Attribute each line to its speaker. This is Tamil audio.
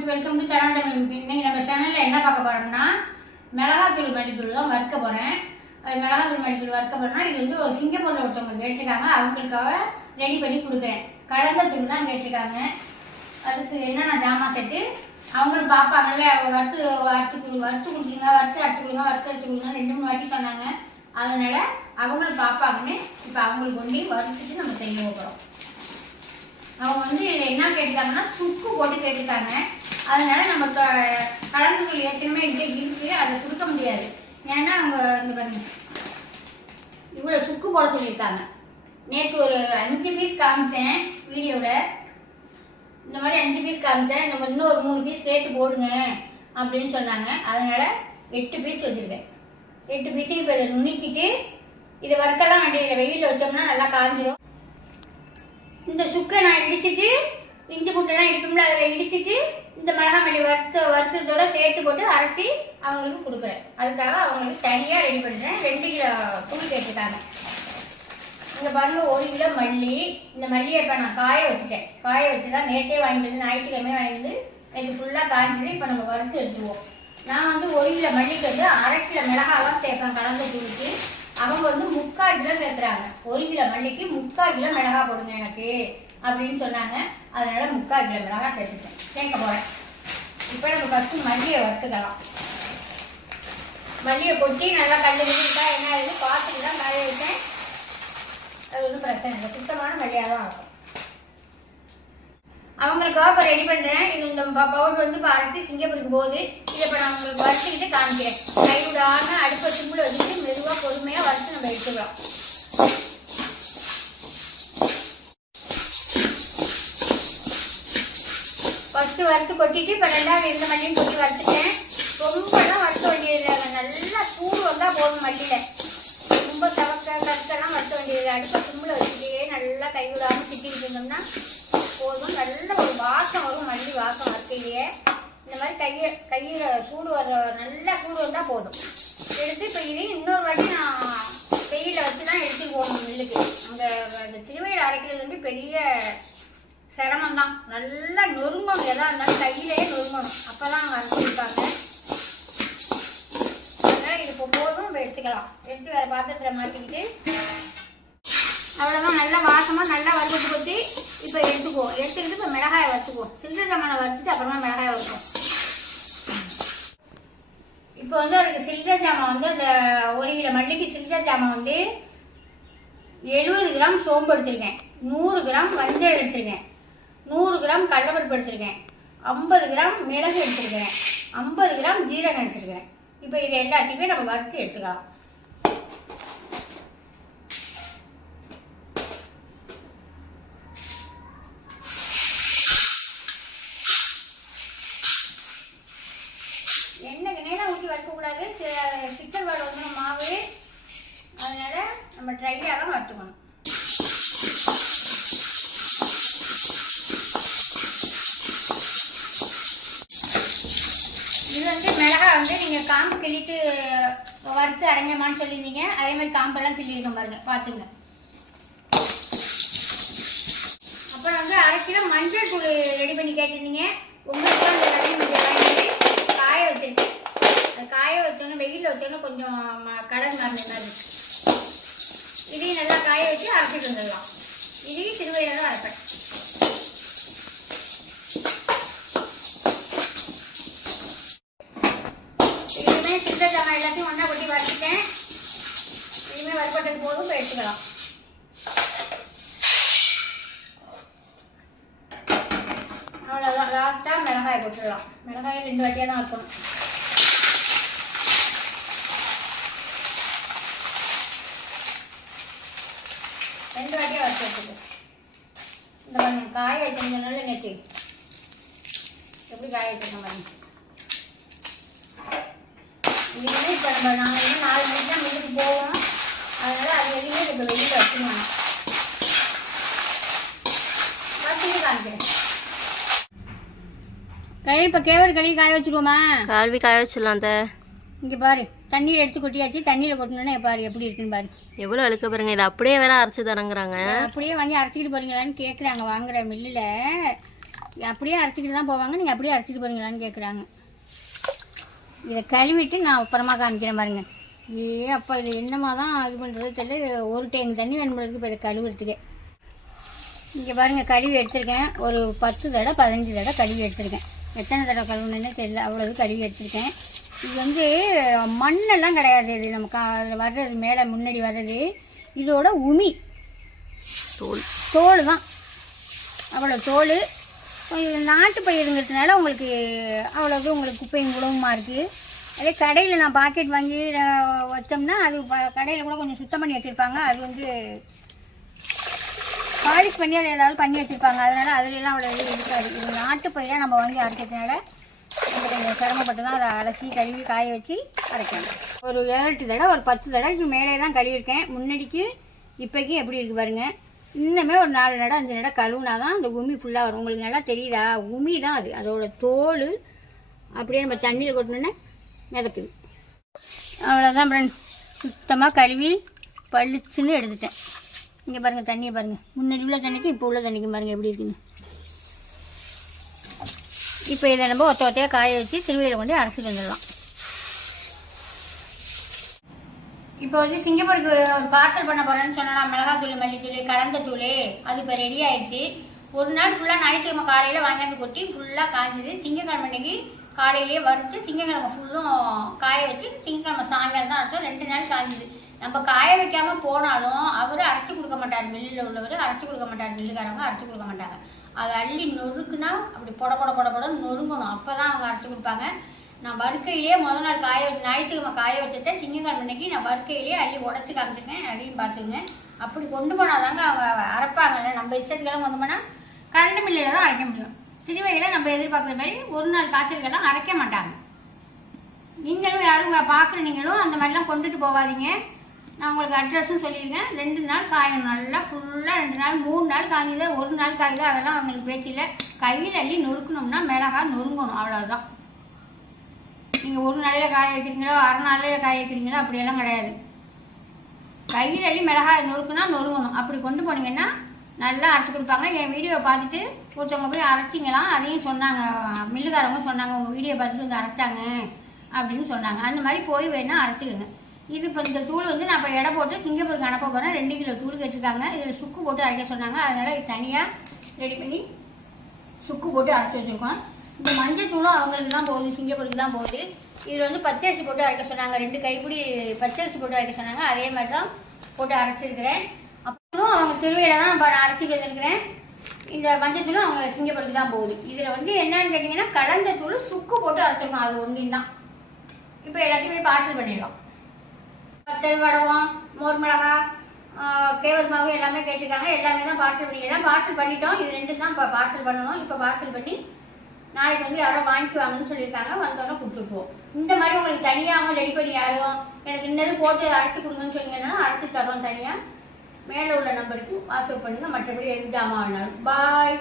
Speaker 1: Friends welcome to channel Tamil இன்னைக்கு நம்ம சேனலில் என்ன பார்க்க போறோம்னா மிளகாத்தூள் மல்லித்தூள் தான் வறுக்க போகிறேன் அது மிளகாத்தூள் மல்லித்தூள் வறுக்க போறேன்னா இது வந்து ஒரு சிங்கப்பூரில் ஒருத்தவங்க கேட்டிருக்காங்க. அவங்களுக்காக ரெடி பண்ணி கொடுக்குறேன். கலந்த தூள் தான் கேட்டிருக்காங்க. அதுக்கு என்னென்ன ஜாமான் சேர்த்து அவங்களும் பார்ப்பாங்கல்ல அவங்க வறுத்து வறுத்து கொடு வறுத்து கொடுத்துருங்க வறுத்து அரைச்சு கொடுங்க வறுத்து அடிச்சு கொடுங்க ரெண்டு மூணு வாட்டி சொன்னாங்க. அதனால அவங்களும் பார்ப்பாங்கன்னு இப்போ அவங்களுக்கு கொண்டு வறுத்துட்டு நம்ம செய்ய போகிறோம் அவங்க வந்து என்ன கேட்டிருக்காங்கன்னா சுக்கு போட்டு கேட்டிருக்காங்க. அதனால நம்ம க- கலந்து சொல்லி ஏற்கனவே என்கிட்ட இருக்கு அதை கொடுக்க முடியாது. ஏன்னா அவங்க இந்த பாருங்க இவ்வளோ சுக்கு போட சொல்லியிருக்காங்க. நேற்று ஒரு அஞ்சு பீஸ் காமிச்சேன் வீடியோவில் இந்த மாதிரி அஞ்சு பீஸ் காமிச்சேன் நம்ம இன்னும் ஒரு மூணு பீஸ் சேர்த்து போடுங்க அப்படின்னு சொன்னாங்க. அதனால எட்டு பீஸ் வச்சுருக்கேன். எட்டு பீஸையும் இப்போ இதை நுணுக்கிட்டு இதை வறுக்கலாம் வேண்டிய வெயிலில் வச்சோம்னா நல்லா காஞ்சிடும் இந்த சுக்கை நான் இடிச்சிட்டு இஞ்சி பூட்டெல்லாம் இருக்கும்ல அதில் இடிச்சிட்டு இந்த மிளகா மல்லி வறுத்த வறுக்கிறதோட சேர்த்து போட்டு அரைச்சி அவங்களுக்கு கொடுக்குறேன். அதுக்காக அவங்களுக்கு தனியாக ரெடி பண்ணுறேன் ரெண்டு கிலோ தூள் கேட்டுருக்காங்க. இங்கே பாருங்கள் ஒரு கிலோ மல்லி. இந்த மல்லியை இப்போ நான் காய வச்சுட்டேன். காய வச்சு தான் நேற்றே வாங்கிட்டு வந்து ஞாயிற்றுக்கிழமை வாங்கிட்டு வந்து எனக்கு ஃபுல்லாக காய்ச்சது இப்போ நம்ம வறுத்து எடுத்துவோம் நான் வந்து ஒரு கிலோ மல்லிக்கு வந்து அரை கிலோ மிளகாலாம் சேர்ப்பேன் கலந்து கொடுத்து அவங்க வந்து முக்கால் கிலோ சேர்க்குறாங்க. ஒரு கிலோ மல்லிக்கு முக்கால் கிலோ மிளகா போடுங்க எனக்கு. அப்படின்னு சொன்னாங்க. அதனால முக்கால் கிலோ மிளகாய் சேர்த்துட்டேன். சேர்க்க போகிறேன் இப்போ நம்ம ஃபஸ்ட்டு மல்லியை வறுத்துக்கலாம். மல்லியை கொட்டி நல்லா கல்லு இருக்கா என்ன ஆகுது பார்த்துட்டு தான் காய வைப்பேன் அது ஒன்றும் பிரச்சனை இல்லை. சுத்தமான மல்லியாக தான் இருக்கும். அவங்களுக்காக இப்போ ரெடி பண்ணுறேன் இது இந்த பவுடர் வந்து இப்போ அரைச்சி சிங்கப்பூருக்கு போகுது இதை இப்போ நான் உங்களுக்கு வறுத்துக்கிட்டு காமிக்கிறேன். கை விடாம அடுப்பை சிம்பிள் வச்சுட்டு மெதுவாக பொறுமையாக வறுத்து நம்ம எடுத்துக்கலாம். ஃபஸ்ட்டு வறுத்து கொட்டிட்டு இப்போ ரெண்டாவது இந்த மல்லியும் கொட்டி வறுத்துட்டேன். ரொம்பலாம் வறுக்க வேண்டியது நல்லா சூடு வந்தால் போதும் மல்லியில். ரொம்ப தவக்க கருத்தெல்லாம் வறுக்க வேண்டியது அடுப்பை தும்பில் வச்சுட்டே நல்லா கை விடாமல் இருந்தோம்னா போதும். நல்ல ஒரு வாசம் வரும் மல்லி வாசம் வறுக்கையிலேயே. இந்த மாதிரி கையை கையில் சூடு வர நல்லா சூடு வந்தால் போதும். எடுத்து இப்போ இதையும் இன்னொரு வாட்டி நான் வெயிலில் வச்சு தான் எடுத்து போகணும் மில்லுக்கு. அங்கே அந்த திருவையில் அரைக்கிறது வந்து பெரிய சிரமம் தான் நல்லா நொறுங்கணும். எதா இருந்தாலும் கையிலேயே நொறுங்கணும். அப்போ தான் அரைச்சி அதனால் இது இப்போ போதும். எடுத்துக்கலாம். எடுத்து வேறு பாத்திரத்தில் மாற்றிக்கிட்டு அவ்வளோதான் நல்லா வாசமாக நல்லா வறுத்து கொத்தி இப்போ எடுத்துக்குவோம் எடுத்துக்கிட்டு இப்போ மிளகாயை வறுத்துக்குவோம் சில்லறை சாமானை வறுத்துட்டு அப்புறமா மிளகாயை வறுப்போம். இப்போ வந்து அதுக்கு சில்லறை ஜாமான் வந்து அந்த ஒரு கிலோ மல்லிக்கு சில்லறை ஜாமான் வந்து எழுபது கிராம் சோம்பு எடுத்திருக்கேன். நூறு கிராம் மஞ்சள் எடுத்திருக்கேன். நூறு கிராம் கடலைப்பருப்பு எடுத்திருக்கேன். ஐம்பது கிராம் மிளகு எடுத்திருக்கிறேன். ஐம்பது கிராம் ஜீரகம் எடுத்திருக்கிறேன். இப்போ இது எல்லாத்தையுமே நம்ம வறுத்து எடுத்துக்கலாம். எண்ணெய்க்கு நேரம் ஊற்றி வறுக்கக்கூடாது. சில சிக்கல் வாழ் வந்து மாவு. அதனால நம்ம ட்ரையாக தான் வறுத்துக்கணும். வந்து வந்து நீங்கள் காம்பு கிள்ளிட்டு வறுத்து அரைங்கம்மான்னு சொல்லியிருந்தீங்க. அதே மாதிரி காம்பெல்லாம் கிள்ளியிருக்க பாருங்க. பார்த்துங்க. அப்புறம் வந்து அரை கிலோ மஞ்சள் தூள் ரெடி பண்ணி கேட்டிருந்தீங்க. உங்களுக்கு அந்த காய வச்சிருக்கேன். அது காய வச்சோன்னே வெயிலில் வச்சோன்னே கொஞ்சம் கலர் மாதிரி மாதிரி இதையும் நல்லா காய வச்சு அரைச்சிட்டு வந்துடலாம். இதையும் திருவையில தான் அரைப்பேன் இதுவுமே சித்த ஜாமான் எல்லாத்தையும் ஒன்றா கொட்டி வறுத்துட்டேன் இதுவுமே வறுப்பட்டது போதும் இப்போ எடுத்துக்கலாம் அவ்வளோதான் லாஸ்ட்டாக மிளகாயை போட்டுடலாம் மிளகாயை ரெண்டு வாட்டியாக தான் இருக்கணும் ரெண்டு வாட்டியாக வச்சு வச்சுட்டு இந்த பாருங்க காய வச்சிருந்தனால நேற்று எப்படி காய வச்சிருக்கோம் பாருங்க இதுவுமே இப்போ நம்ம நாங்கள் இன்னும் நாலு மணிக்கு தான் வீட்டுக்கு போவோம் அதனால அது வெளியே இப்போ வெளியில் வச்சுக்கணும் வச்சுட்டு காமிக்கிறேன். கையில் இப்போ கேவரு களி காய வச்சுக்கோமா
Speaker 2: கால்வி காய வச்சிடலாம் அந்த.
Speaker 1: இங்கே பாரு தண்ணியில் எடுத்து கொட்டியாச்சு. தண்ணியில் கொட்டினோன்னே பாரு எப்படி இருக்குன்னு பாரு.
Speaker 2: எவ்வளோ அழுக்க பாருங்க. இது அப்படியே வேற அரைச்சு தரங்குறாங்க.
Speaker 1: அப்படியே வாங்கி அரைச்சிக்கிட்டு போறீங்களான்னு கேட்குறாங்க வாங்குற மில்லில். அப்படியே அரைச்சிக்கிட்டு தான் போவாங்க. நீங்கள் அப்படியே அரைச்சிட்டு போறீங்களான்னு கேட்குறாங்க இதை கழுவிட்டு நான் அப்புறமா காமிக்கிறேன் பாருங்க. ஏ அப்பா இது என்னமா தான் இது பண்ணுறது தெரியல. ஒரு டேங்க் தண்ணி வேணும் போல இருக்கு இப்போ இதை கழுவுறதுக்கே. இங்கே பாருங்கள் கழுவி எடுத்திருக்கேன். ஒரு பத்து தடவை பதினஞ்சு தடவை கழுவி எடுத்திருக்கேன். எத்தனை தடவை கழுவுனேன்னு தெரியல அவ்வளவு கழுவி எடுத்திருக்கேன். இது வந்து மண்ணெல்லாம் கிடையாது இது நமக்கு அதில் வர்றது மேலே முன்னாடி வர்றது. இதோட உமி.
Speaker 2: தோல்.
Speaker 1: தோல் தான். அவ்வளோ தோல். நாட்டு பயிருங்கிறதுனால உங்களுக்கு அவ்வளோது உங்களுக்கு குப்பையும் குளவுமா இருக்குது அதே கடையில் நான் பாக்கெட் வாங்கி வச்சோம்னா அது கடையில் கூட கொஞ்சம் சுத்தம் பண்ணி வச்சுருப்பாங்க. அது வந்து பாலிஷ் பண்ணி அதை ஏதாவது பண்ணி வச்சுருப்பாங்க. அதனால் அதுலலாம் அவ்வளோ இது இருக்காது. இது நாட்டு பயிராக நம்ம வாங்கி அரைக்கிறதுனால நம்ம கொஞ்சம் சிரமப்பட்டு தான் அதை அலசி கழுவி காய வச்சு அரைக்கணும். ஒரு ஏழு எட்டு தடவை ஒரு பத்து தடவைக்கு மேலே தான் கழுவிருக்கேன் முன்னாடிக்கு இப்போக்கி எப்படி இருக்குது பாருங்க. இன்னுமே ஒரு நாலு நடை அஞ்சு நடை கழுவுனா தான் அந்த உமி ஃபுல்லாக வரும். உங்களுக்கு நல்லா தெரியுதா? உமி தான் அது. அதோட தோல் அப்படியே நம்ம தண்ணியில் கொட்டினோன்னே மிதக்குது. அவ்வளோதான் ஃப்ரெண்ட்ஸ் சுத்தமாக கழுவி பளிச்சுன்னு எடுத்துட்டேன். இங்கே பாருங்கள் தண்ணியை பாருங்கள் முன்னாடி உள்ள தண்ணிக்கு இப்போ உள்ள தண்ணிக்கு பாருங்கள் எப்படி இருக்குன்னு. இப்போ இதை நம்ம ஒத்த ஒத்தையாக காய வச்சு திருவையில் கொண்டு அரைச்சிட்டு வந்துடலாம். இப்போ வந்து சிங்கப்பூருக்கு ஒரு பார்சல் பண்ண போகிறேன்னு சொன்னால் மிளகாத்தூள் மல்லித்தூள் கலந்த தூள் அது இப்போ ரெடி ஆயிடுச்சு. ஒரு நாள் ஃபுல்லாக ஞாயிற்றுக்கிழமை காலையில் வாங்கியாந்து கொட்டி ஃபுல்லாக காய்ஞ்சிது திங்கக்கிழமை அன்னைக்கு காலையிலேயே வறுத்து திங்கக்கிழமை ஃபுல்லும் காய வச்சு திங்கக்கிழமை சாயங்காலம் தான் அரைச்சோம். ரெண்டு நாள் காய்ஞ்சிது. நம்ம காய வைக்காமல் போனாலும் அவர் அரைச்சி கொடுக்க மாட்டார். மில்லில் உள்ளவர் அரைச்சி கொடுக்க மாட்டார். மில்லுக்காரவங்க அரைச்சி கொடுக்க மாட்டாங்க. அதை அள்ளி நொறுக்குனா அப்படி பொட பொட பொட பொட நொறுங்கணும். அப்போ தான் அவங்க அரைச்சி கொடுப்பாங்க. நான் வறுக்கையிலே முதல் நாள் காய வச்சு ஞாயிற்றுக்கிழமை காய வச்சதை திங்கக்கிழமை அன்னைக்கு நான் வறுக்கையிலே அள்ளி உடச்சி காமிச்சிருக்கேன். அப்படின்னு பார்த்துங்க. அப்படி கொண்டு போனாதாங்க அவங்க அரைப்பாங்கல்ல. நம்ம இஷ்டத்துக்கெல்லாம் கொண்டு போனால் கரண்ட் மில்லில் தான் அரைக்க முடியும். திருவையில் நம்ம எதிர்பார்க்குற மாதிரி ஒரு நாள் காய்ச்சல்கள்லாம் அரைக்க மாட்டாங்க. நீங்களும் யாரும் பார்க்குற நீங்களும் அந்த மாதிரிலாம் கொண்டுட்டு போகாதீங்க. நான் உங்களுக்கு அட்ரஸும் சொல்லியிருக்கேன். ரெண்டு நாள் காயணும் நல்லா ஃபுல்லாக ரெண்டு நாள் மூணு நாள் காய்ஞ்சது ஒரு நாள் காயுது அதெல்லாம் அவங்களுக்கு பேச்சில் கையில் அள்ளி நொறுக்கணும்னா மிளகா நொறுங்கணும். அவ்வளோதான் நீங்கள் ஒரு நாளையில் காய வைக்கிறீங்களோ அரை நாளையில் காய வைக்கிறீங்களோ அப்படியெல்லாம் கிடையாது. கையில் அள்ளி மிளகாய் நொறுக்குனா நொறுங்கணும். அப்படி கொண்டு போனீங்கன்னா நல்லா அரைச்சி கொடுப்பாங்க. என் வீடியோவை பார்த்துட்டு ஒருத்தவங்க போய் அரைச்சிங்களாம். அதையும் சொன்னாங்க. மில்லுக்காரவங்க சொன்னாங்க உங்கள் வீடியோ பார்த்துட்டு வந்து அரைச்சாங்க அப்படின்னு சொன்னாங்க. அந்த மாதிரி போய் வேணால் அரைச்சிக்கோங்க. இது இப்போ இந்த தூள் வந்து நான் இப்போ எடை போட்டு சிங்கப்பூருக்கு அனுப்ப போகிறேன் ரெண்டு கிலோ தூள் கேட்டிருக்காங்க. இதில் சுக்கு போட்டு அரைக்க சொன்னாங்க. அதனால் இது தனியாக ரெடி பண்ணி சுக்கு போட்டு அரைச்சி வச்சுருக்கோம். இந்த மஞ்சள் தூளும் அவங்களுக்கு தான் போகுது. சிங்கப்பூருக்கு தான் போகுது. இதில் வந்து பச்சரிசி போட்டு அரைக்க சொன்னாங்க. ரெண்டு கைப்பிடி பச்சரிசி போட்டு அரைக்க சொன்னாங்க. அதே மாதிரி தான் போட்டு அரைச்சிருக்கிறேன். அப்புறம் அவங்க திருவையில தான் இப்போ நான் அரைச்சிட்டு வந்திருக்கிறேன் இந்த மஞ்சத்தூளும் அவங்க சிங்கப்பூருக்கு தான் போகுது. இதில் வந்து என்னன்னு கேட்டிங்கன்னா கலந்த தூள் சுக்கு போட்டு அரைச்சிருக்கோம். அது ஒன்றின் தான். இப்போ எல்லாத்தையுமே பார்சல் பண்ணிடலாம். வத்தல் வடவம் மோர் மிளகா ஆஹ் மாவு எல்லாமே கேட்டிருக்காங்க. எல்லாமே தான் பார்சல் பண்ணி எல்லாம் பார்சல் பண்ணிட்டோம். இது ரெண்டு தான் இப்போ பார்சல் பண்ணணும். இப்போ பார்சல் பண்ணி நாளைக்கு வந்து யாரோ வாங்கிக்குவாங்கன்னு சொல்லியிருக்காங்க. வந்தோடனே கொடுத்துருப்போம். இந்த மாதிரி உங்களுக்கு தனியாக ரெடி பண்ணி யாரும் எனக்கு இன்னதும் போட்டு அரைச்சி கொடுங்கன்னு சொன்னீங்கன்னா அரைச்சி தரோம் தனியாக மேலே உள்ள நம்பருக்கு வாட்ஸ்அப் பண்ணுங்கள் மற்றபடி எந்த ஜாமான் வேணாலும். பாய்